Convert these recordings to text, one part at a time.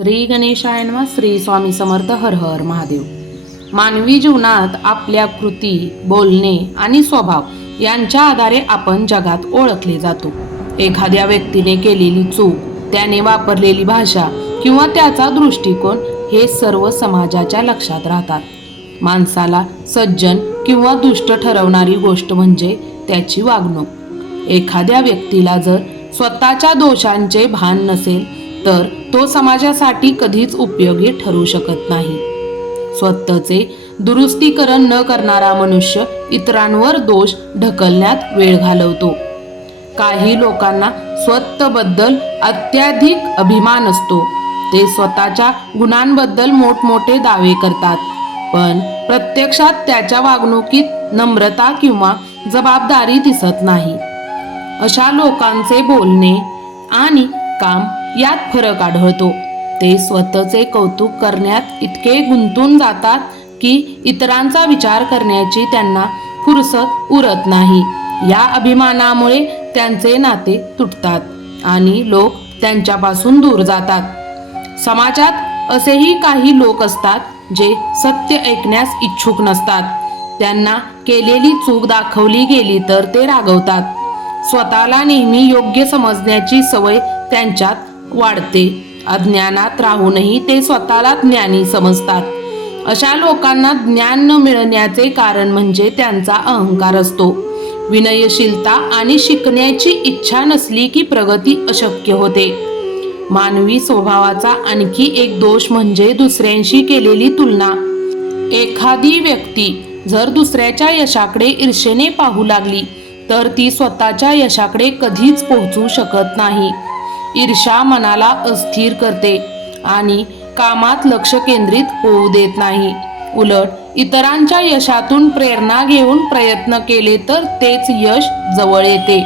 श्री गणेशाय नमः. श्री स्वामी समर्थ. हर हर महादेव. मानवी जीवनात आपल्या कृती, बोलणे आणि स्वभाव यांच्या आधारे आपण जगात ओळखले जातो. एखाद्या व्यक्तीने केलेली चूक, त्याने वापरलेली भाषा किंवा त्याचा दृष्टिकोन हे सर्व समाजाच्या लक्षात राहतात. माणसाला सज्जन किंवा दुष्ट ठरवणारी गोष्ट म्हणजे त्याची वागणूक. एखाद्या व्यक्तीला जर स्वतःच्या दोषांचे भान नसेल तर तो समाजासाठी कधीच उपयोगी ठरू शकत नाही. स्वतःचे दुरुस्तीकरण न करणारा मनुष्य इतरांवर दोष ढकलण्यात वेळ घालवतो. काही लोकांना स्वतःबद्दल अत्याधिक अभिमान असतो. ते स्वतःच्या गुणांबद्दल मोठमोठे दावे करतात, पण प्रत्यक्षात त्याच्या वागणुकीत नम्रता किंवा जबाबदारी दिसत नाही. अशा लोकांचे बोलणे आणि काम यात फरक आढळतो. ते स्वतःचे कौतुक करण्यात इतके गुंतून जातात की इतरांचा विचार करण्याची त्यांना फुरसत उरत नाही. या अभिमानामुळे त्यांचे नाते तुटतात आणि लोक त्यांच्यापासून दूर जातात. समाजात असेही काही लोक असतात जे सत्य ऐकण्यास इच्छुक नसतात. त्यांना केलेली चूक दाखवली गेली तर ते रागवतात. स्वतःला नेहमी योग्य समजण्याची सवय त्यांच्यात वाढते. अज्ञानात राहूनही ते स्वतःला ज्ञानी समजतात. अशा लोकांना ज्ञान न मिळण्याचे कारण म्हणजे त्यांचा अहंकार असतो. विनयशीलता आणि शिकण्याची इच्छा नसली की प्रगती अशक्य होते. मानवी स्वभावाचा आणखी एक दोष म्हणजे दुसऱ्यांशी केलेली तुलना. एखादी व्यक्ती जर दुसऱ्याच्या यशाकडे ईर्षेने पाहू लागली तर ती स्वतःच्या यशाकडे कधीच पोहोचू शकत नाही. ईर्ष्या मनाला अस्थिर करते आणि कामात लक्ष केंद्रित होऊ देत नाही. उलट इतरांच्या यशातून प्रेरणा घेऊन प्रयत्न केले तर तेच यश जवळ येते.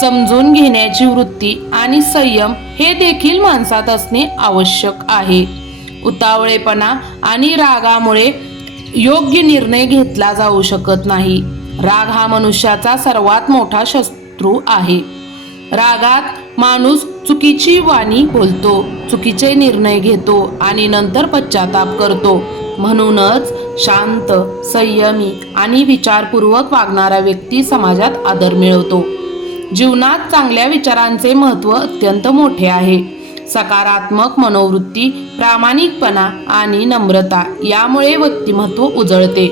समजून घेण्याची वृत्ती आणि संयम हे देखील माणसात असणे आवश्यक आहे. उतावळेपणा आणि रागामुळे योग्य निर्णय घेतला जाऊ शकत नाही. राग हा मनुष्याचा सर्वात मोठा शत्रू आहे. रागात माणूस चुकीची वाणी बोलतो, चुकीचे निर्णय घेतो आणि नंतर पश्चाताप करतो. म्हणूनच शांत, संयमी आणि विचारपूर्वक वागणारा व्यक्ती समाजात आदर मिळवतो. जीवनात चांगल्या विचारांचे महत्त्व अत्यंत मोठे आहे. सकारात्मक मनोवृत्ती, प्रामाणिकपणा आणि नम्रता यामुळे व्यक्तिमत्व उजळते.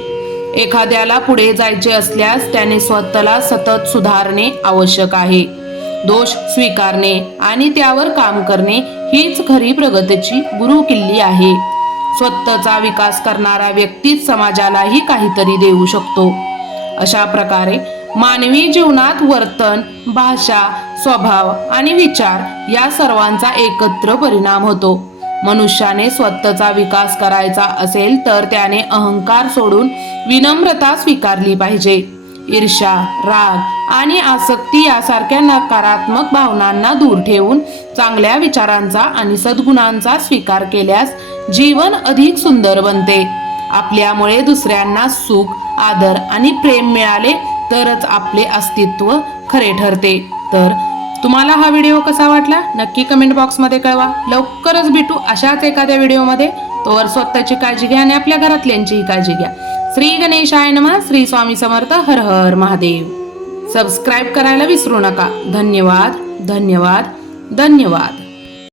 एखाद्याला पुढे जायचे असल्यास त्याने स्वतःला सतत सुधारणे आवश्यक आहे. दोष स्वीकारणे आणि त्यावर काम करणे हीच खरी प्रगतीची गुरुकिल्ली आहे. स्वतःचा विकास करणारा व्यक्तीच समाजालाही काहीतरी देऊ शकतो. अशा प्रकारे मानवी जीवनात वर्तन, भाषा, स्वभाव आणि विचार या सर्वांचा एकत्र परिणाम होतो. मनुष्याने स्वतःचा विकास करायचा असेल तर त्याने अहंकार सोडून विनम्रता स्वीकारली पाहिजे. ईर्ष्या, राग आणि आसक्ती यासारख्या नकारात्मक भावनांना दूर ठेवून चांगल्या विचारांचा आणि सद्गुणांचा स्वीकार केल्यास जीवन अधिक सुंदर बनते. आपल्यामुळे दुसऱ्यांना सुख, आदर आणि प्रेम मिळाले तरच आपले अस्तित्व खरे ठरते. तर तुम्हाला हा व्हिडिओ कसा वाटला नक्की कमेंट बॉक्समध्ये कळवा. लवकरच भेटू अशाच एखाद्या व्हिडिओमध्ये. तोवर स्वतःची काळजी घ्या आणि आपल्या घरातल्यांचीही काळजी घ्या. श्री गणेशाय नमः. श्री स्वामी समर्थ. हर हर महादेव. सबस्क्राईब करायला विसरू नका. धन्यवाद, धन्यवाद, धन्यवाद.